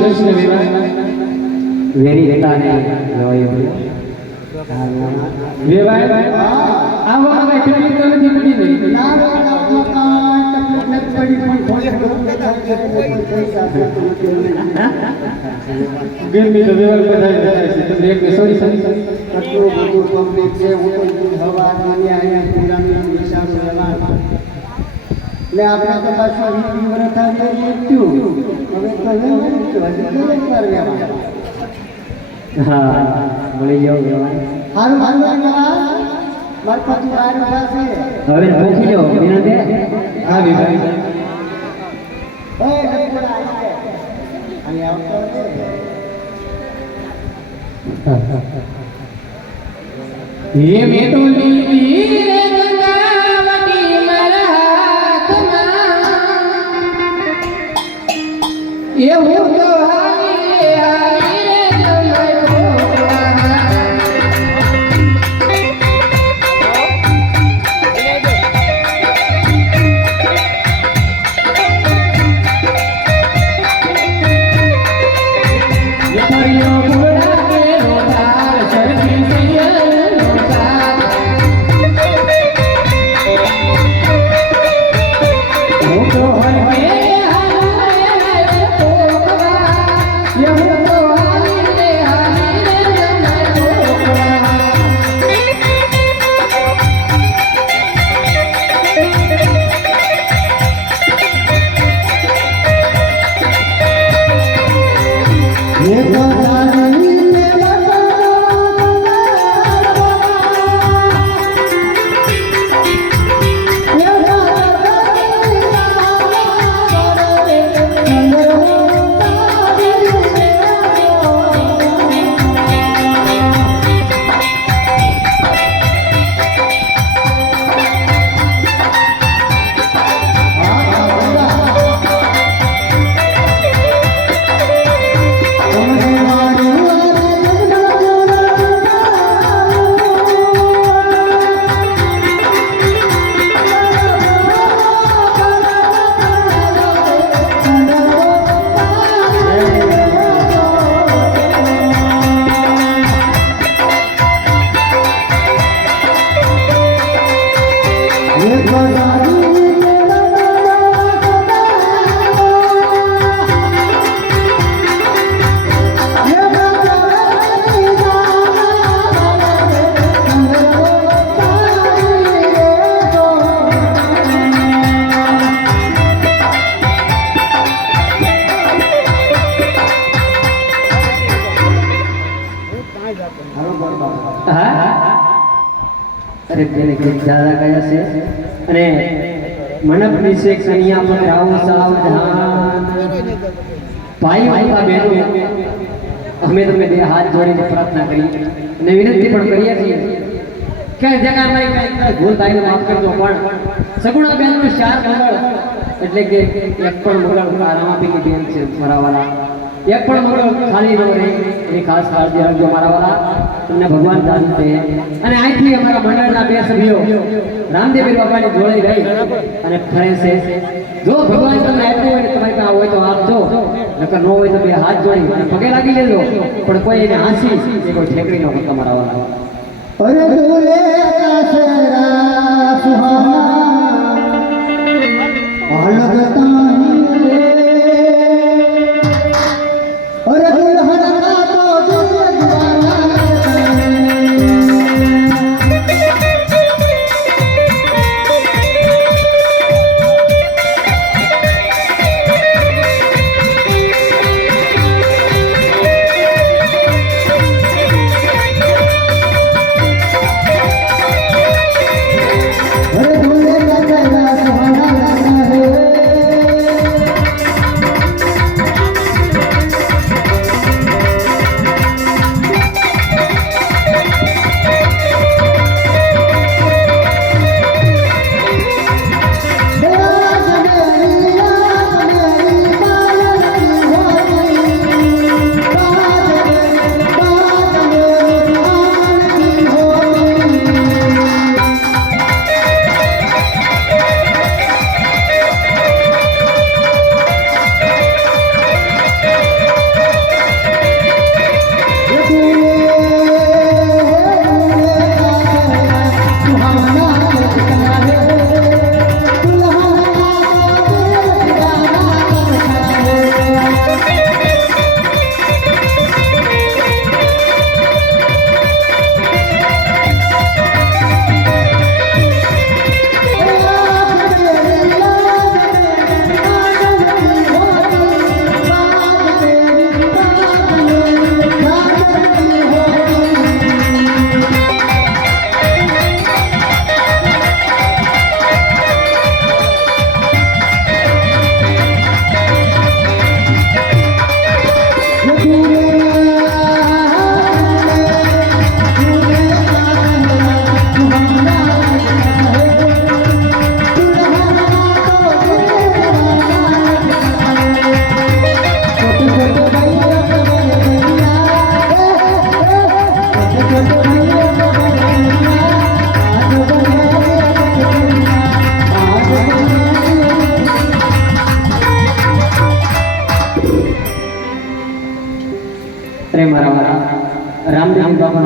કૃષ્ણ વેરી રહેતા નહીં વેવાય આવો અમે કેટલી તો નથી પડી નહીં ગરમી તો વેવાય બધાય જાય છે તો એક સોરી આટલું બધું કમ્પ્લીટ છે હું તો હવા માની અહીંયા પુરાની વિચારો રહેલા એટલે આપણે તો પાછું વર્ષ થાય મૃત્યુ હવે તો હા મળી જાવ સારું સારું મારી પાસે બહાર પાસે હવે મૂકી લો વિનંતી હા વિભાઈ ये मैं तो लीली रे गंगावती मराठना ये वो तो हारी रे ये परियो बुड़ा के रोदार सरकी सैया અરે પેલે કે દાદા કયા છે અને મનપ વિશે કન્યા પર આવો સાવધાન ભાઈ ભાઈ બહેનો અમે તમે બે હાથ જોડીને પ્રાર્થના કરી અને વિનંતી પણ કરીએ છીએ કે જગા મારી કઈ ભૂલ થાય તો માફ કરજો પણ સગુણા બેનનું ચાર મંગળ એટલે કે એક પણ મંગળ રામાપીની બેન છે મારા વાલા એક પણ મંગળ ખાલી ન રહે એની ખાસ કાળજી રાખજો મારા વાલા તમને ભગવાન જાણતે અને અહીંથી અમારા મંડળના બે સભ્યો રામદેવી બાપાની જોડાઈ રહી અને ફરે છે જો ભગવાન તમને આપ્યું હોય તમારી પાસે હોય તો આપજો નકર ન હોય તો બે હાથ જોડી અને પગે લાગી લેજો પણ કોઈ એને હાંસી એ કોઈ ઠેકડી ન હોય તમારા વાલા અરે દુલે કાસરા સુહામા અલગતાની અરે દુલ્હન કા તો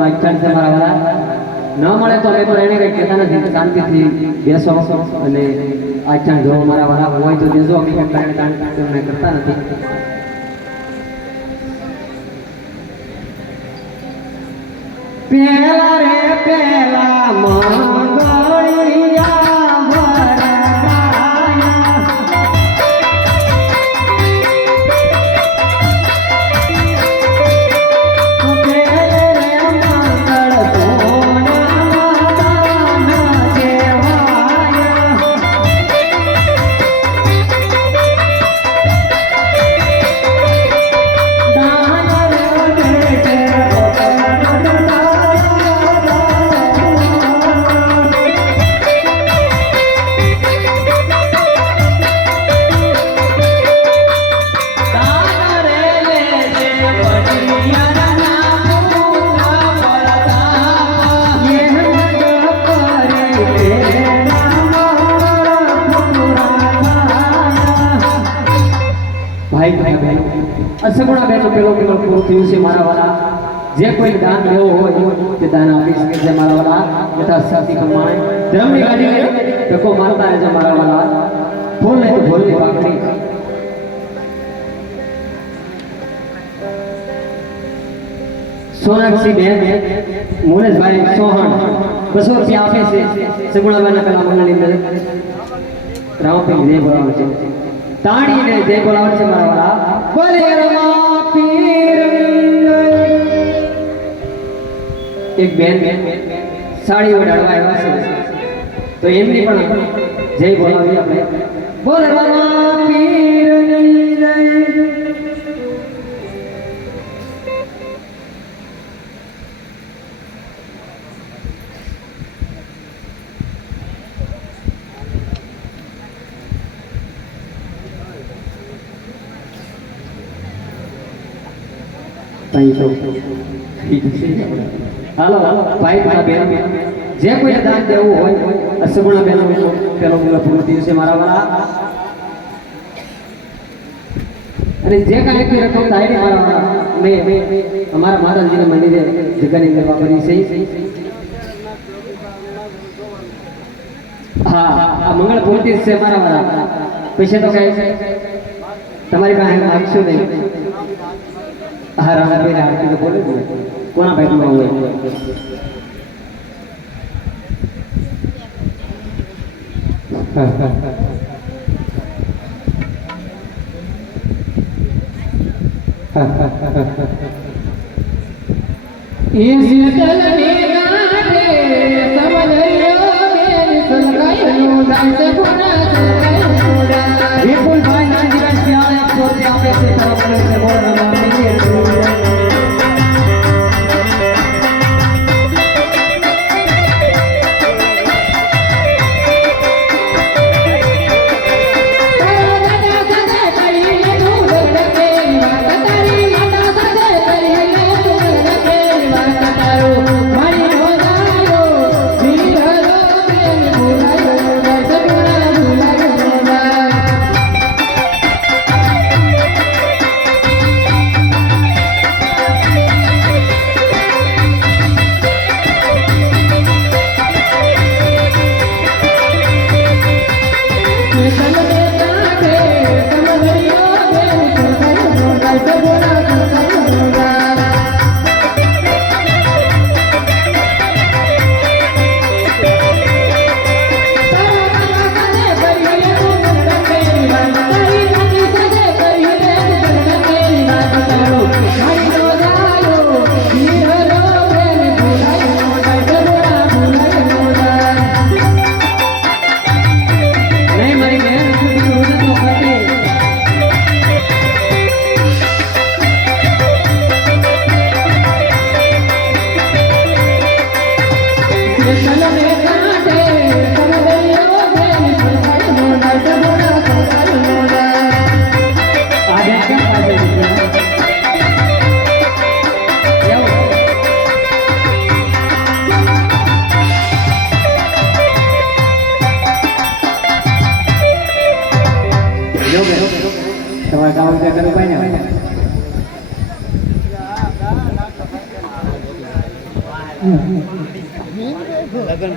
આખ્યાન છે મારા વાલા ન મળે તો અમે તો એને કંઈ કહેતા નથી શાંતિથી બેસો અને આખ્યાન જો મારા વાલા હોય તો દેજો અમે કંઈ કારણે કરતા નથી પેલા રે પેલા મંગળિયા વરદાયા પેલે રે મંગળ સોના દેવાયા દાન રે દેતે અસગુણા બેનો પેલો પેલો પૂરું થયું છે મારા વાલા જે કોઈ દાન લેવો હોય તે દાન આપી શકે છે મારા વાલા યથાશક્તિ પ્રમાણે ધર્મની ગાડી ટકો મારતા રહેજો મારા વાલા ફૂલ નહીં તો ભૂલની વાકડી સોનાક્ષી બેન મોનેશભાઈ સોહણ 200 રૂપિયા આપે છે સગુણાબાના પેલા મંગળની અંદર રામપીર જય બોલાવે છે તાણીને જય બોલાવે છે મારા વાલા બોલે રમા પીર એક બેન સાડી ઓઢાડવા આવ્યા છે તો એમની પણ જય બોલાવી આપણે બોલે રમા પીર જય હાલો ભાઈ બેન જે કોઈ દાન દેવું હોય અસગુણા બેન પેલો પૂરો દિવસે મારા વાળા અને જે કાંઈ કોઈ રકમ થાય ને મારા વાળા મેં અમારા માતાજીના મંદિરે જગ્યાની અંદર વાપરી છે હા આ મંગળ પૂર્તિ છે મારા વાળા પૈસા તો કઈ તમારી પાસે માગીશું નહીં હા રામાભાઈ આરતી તો બોલે કોના ભાઈ માં હોય ये शीतल निगाहे समझियो मेरी सुलगायो दास गुना વિપુલ ભાઈ નાનજીભાઈ શિયાળે 100 રૂપિયા આપે છે તરફ બોલ તમારે કામ કરવું ભાઈ ને લે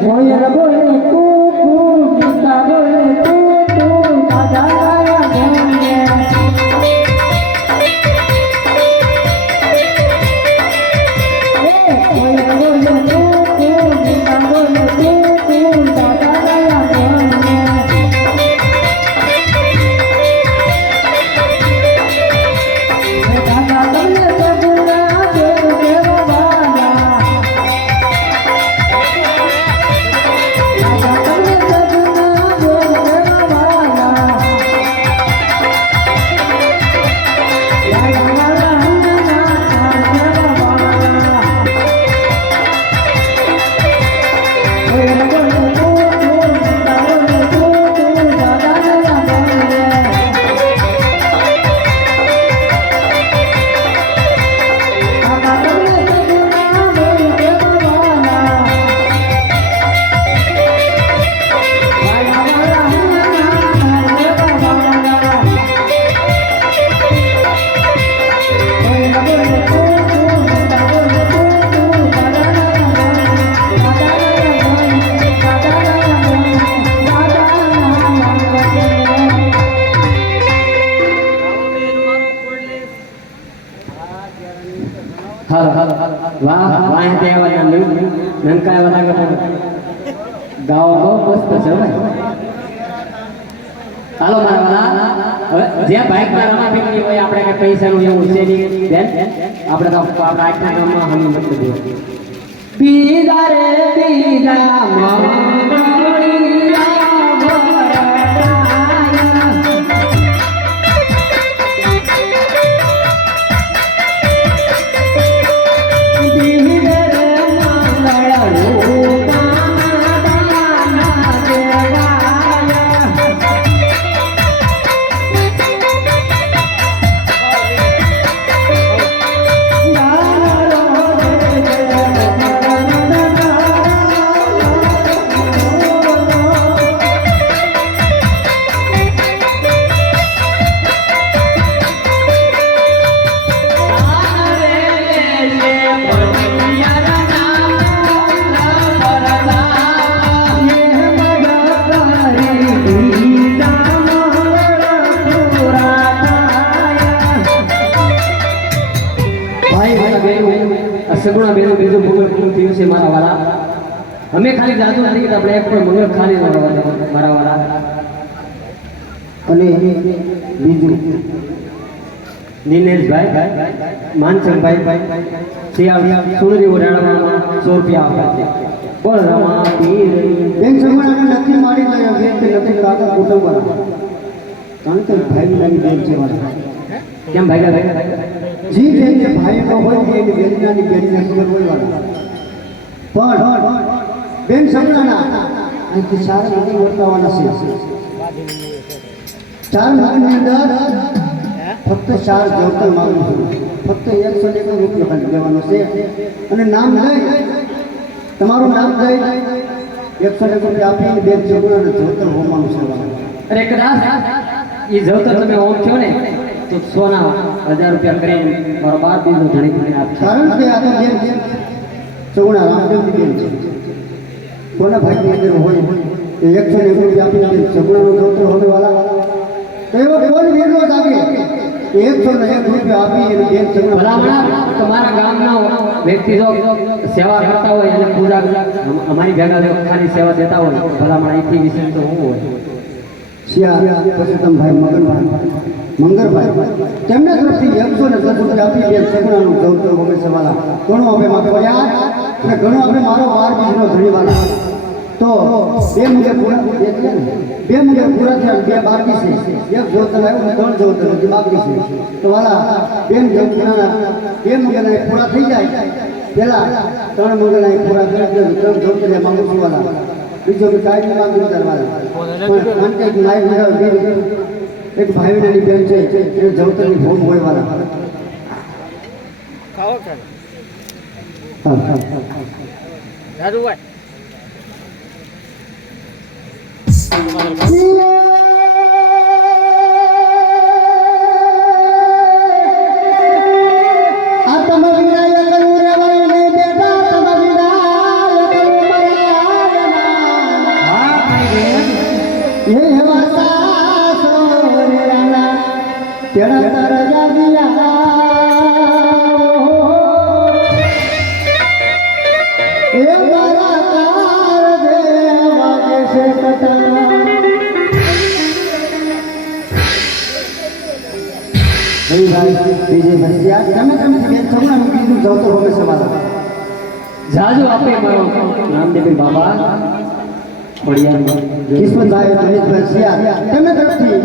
કોયલ બોલે તું ગીતા બોલે તું દાદા લાયા ગોંડે કોયલ બોલે તું ગીતા બોલે તું દાદા લાયા ગોંડે દાદા તમને સગુણા દેવ દેવા વાલા હાલો વાહ વાહ તે આવા નનકા આવા લાગે પણ ગાઓ બહુ મસ્ત છે ભાઈ હાલો મારા વાલા હવે જે બાઇક માં રમાપીની હોય આપણે કે પૈસાનું એવું છે નહીં બેન આપણે તો આપણા આખા ગામમાં હમી મત દો પીડા રે પીડા મમડિયા સગુણા બેનો બીજું મંગળ પૂરું થયું છે મારા વાલા અમે ખાલી જાદુ નથી કે આપણે એક પણ મંગળ ખાલી મારા વાલા અને બીજું દિનેશભાઈ માનસંગભાઈ શિયાળ સુંદરી ઓઢાડવામાં 100 રૂપિયા આપે છે બોલ રમા પીર બેન સગુણાને નથી મારી ગયો બેન કે નથી કાકા કુટુંબ કારણ કે ભાઈ લાગી બેન છે મારા કેમ ભાઈ જી બેનને ભાઈ નો હોય એની બેનની બેનને ખબર હોય વાળા પણ બેન સગુણાના અહીંથી 4 નદી વર્તાવાના છે 4 નદીની અંદર ફક્ત 4 જવતર માંગુ છું ફક્ત 101 રૂપિયા ખાલી દેવાનો છે અને નામ લઈ તમારું નામ લઈ 101 રૂપિયા આપીને બેન સગુણાને જવતર હોવાનું છે અરે કદાચ એ જવતર તમે ઓમ છો ને તો સોના 1000 રૂપિયા કરીને મારો બાર બીજો ધણી ધણી આપશે કારણ કે આ તો બેન સગુણા રામદેવની બેન છે કોના ભાઈની અંદર હોય એ 101 રૂપિયા આપીને બેન સગુણાનું જવતર હોવે વાળા તો એવો કોઈ વેરનો જ આવે 101 રૂપિયા આપી અને બેન સગુણા ભલામણા તમારા ગામના વ્યક્તિ જો સેવા કરતા હોય અને પૂરા અમારી ભેગા ખાલી સેવા દેતા હોય ભલામણા અહીંથી વિશેષ તો હું હોય શિયા પરસોત્તમભાઈ મંગરભાઈ તેમના તરફથી 110 રૂપિયા આપી બેન સગુણાનું જવતર હોવે સવાલા ઘણું આપણે માં પડ્યા અને ઘણું આપણે મારો 12 બીજનો ધણીવાળા તો બે મુજબ પૂરા એટલે ને બે મુજબ પૂરા થયા બે બાકી છે એક જવતર આવ્યું ને 3 જવતર હજી બાકી છે તો વાલા બેન જવતરના બે મુજબ પૂરા થઈ જાય પેલા 3 મુજબ પૂરા કરી 3 જવતર માંગુ છું વાલા બીજો કે કાંઈ માંગુ કરવાના પણ કાંટેક લાઈવ મેળવ બેન એક ભાઈનાની બેન છે એ જવતરની ભોમ હોય વાલા ખાઓ કે હા જાદુભાઈ આ તમે વિનાય કરું રે ભાઈ ને બેટા તમે વિનાય કરું તેડા તારા જાગિયા એ મારા તાર દેવા દેશે કટા બીજે ભસિયા તમે તમે બેન છોકરાનું કીધું જવતો હવે સવાલ જાજો આપે મારો નામદેવી બાબા ખોડિયાર કિસ્મતભાઈ મહેશભાઈ સિયા તમે તરફથી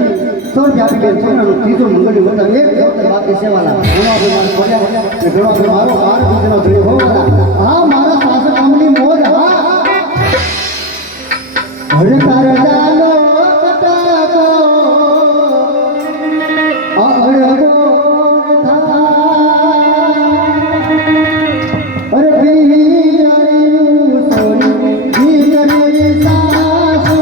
100 રૂપિયા આપી બેન છોકરાનું ત્રીજો મંગળી વતન એક જવતર બાકી સેવાલા ઘણો આપણે મારો ખોડિયા ને ઘણો આપણે મારો બાર બીજનો જોયો હોવાલા હા મારા સાસુ કામની મોજ હા હરે તારે જાનો કટાકો અડગો અરે પિયારીનું સોરી દીકરી સાસુ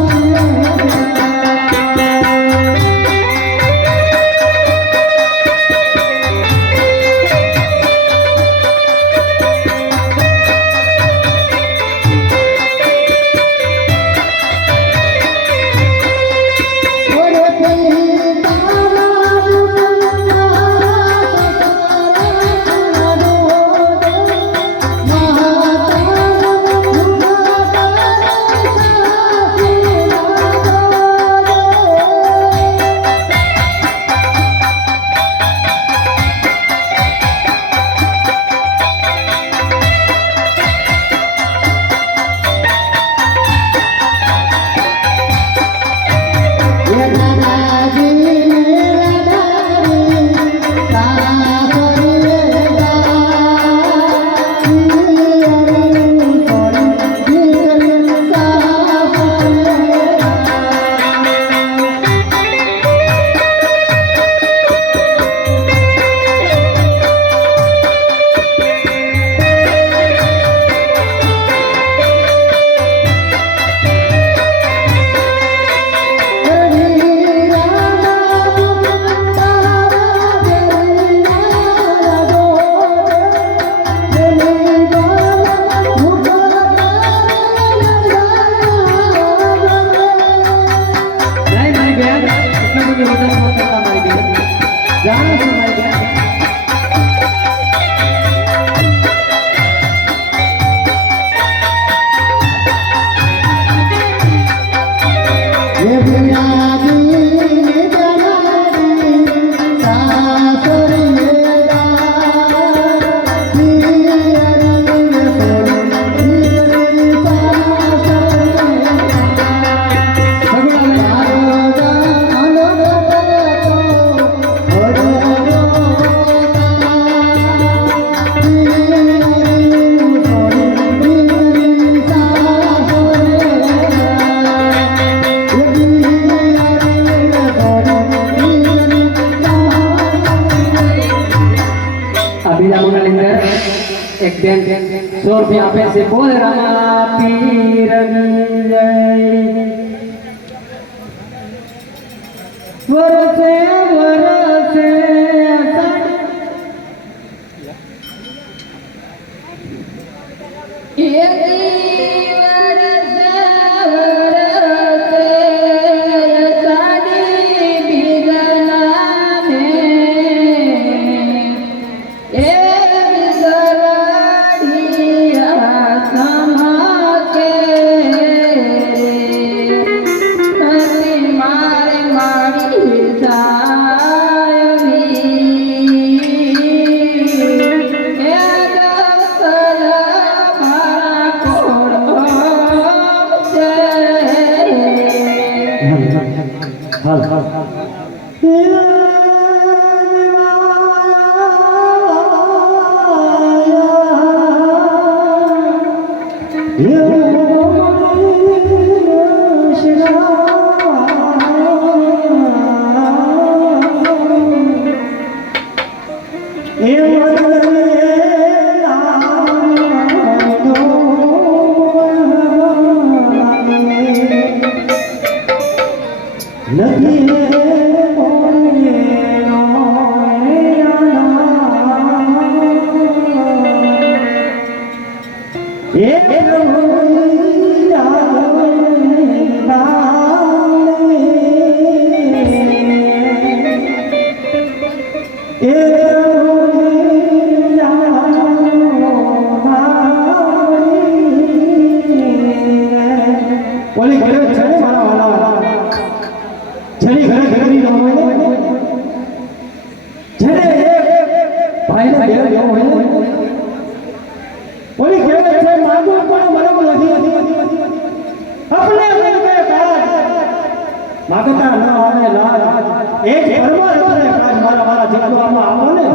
એક બેન 100 રૂપિયા આપે છે બોલ રામા પીરની જય વરસે વરસે નથી ઓલી ઘરે છે ને મારા વાલા જેની ઘરે ઘરેની ન હોય ને જેને ભાઈને ઘરે ન હોય ને ઓલી ઘરે છે માગું પણ મરમ નથી આપણે કે કાજ માગતા ન આવે લાજ એ જ પરમાત્માને કાજ મારા વાલા જેટલું આમાં આવો ને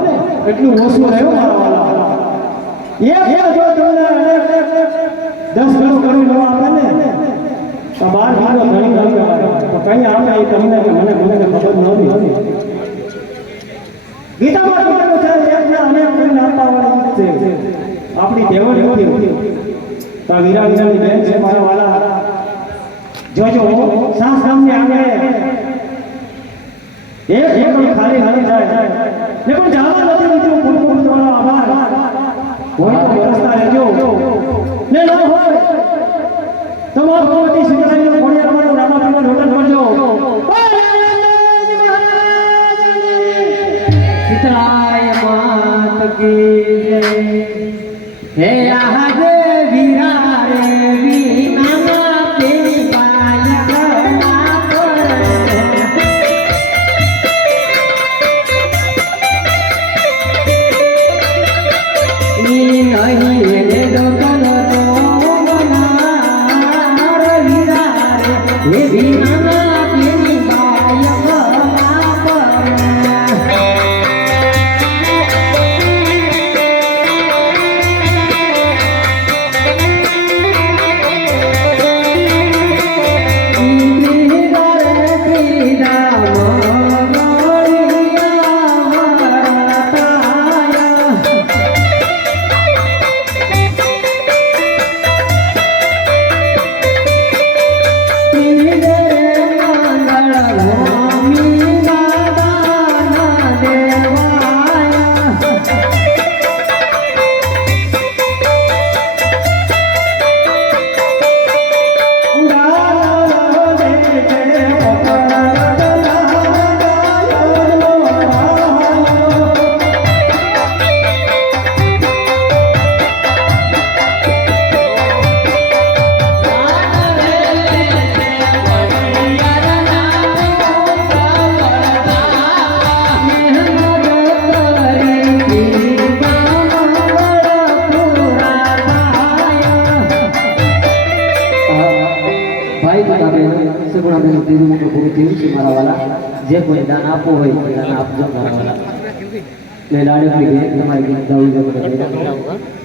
એટલું ઓછું રહ્યું મારા વાલા એક જો તમને 10 ગણું કરી લો આપે ને તો 12 ભાગો ઘણી ન કહેવાય તો કઈ આપે એ તમને કે મને ખબર નહોતી ગીતામાં કીધું છે એકના અનેક કરીને આપવા વાળી છે આપણી ટેવ નથી તો વિરાંગનાની બેન છે મારા વાલા જોજો સાસ ગામની આંગણે એક ખાલી હાલી જાય ને પણ જવા નથી દીધું ખૂબ તમારો આભાર હોય તો વ્યવસ્થા રહેજો ને ન હોય તો મારા ભગવતી શ્રીરામનો ઘોડે રમવાનો રામાપીનો રોટન કરજો સીતરાય માત કી જય હે આજે વીરા રે વીના પેલી પાય ગણા પર ની નહીં રે દોકન તો મનાર વીરા રે વીના પેલી પાય ગણા પર મારા વાલા જે કોઈ દાન આપવું હોય તે દાન આપજો મારા વાલા ને લાડકડી તમારી ગીત ગાવી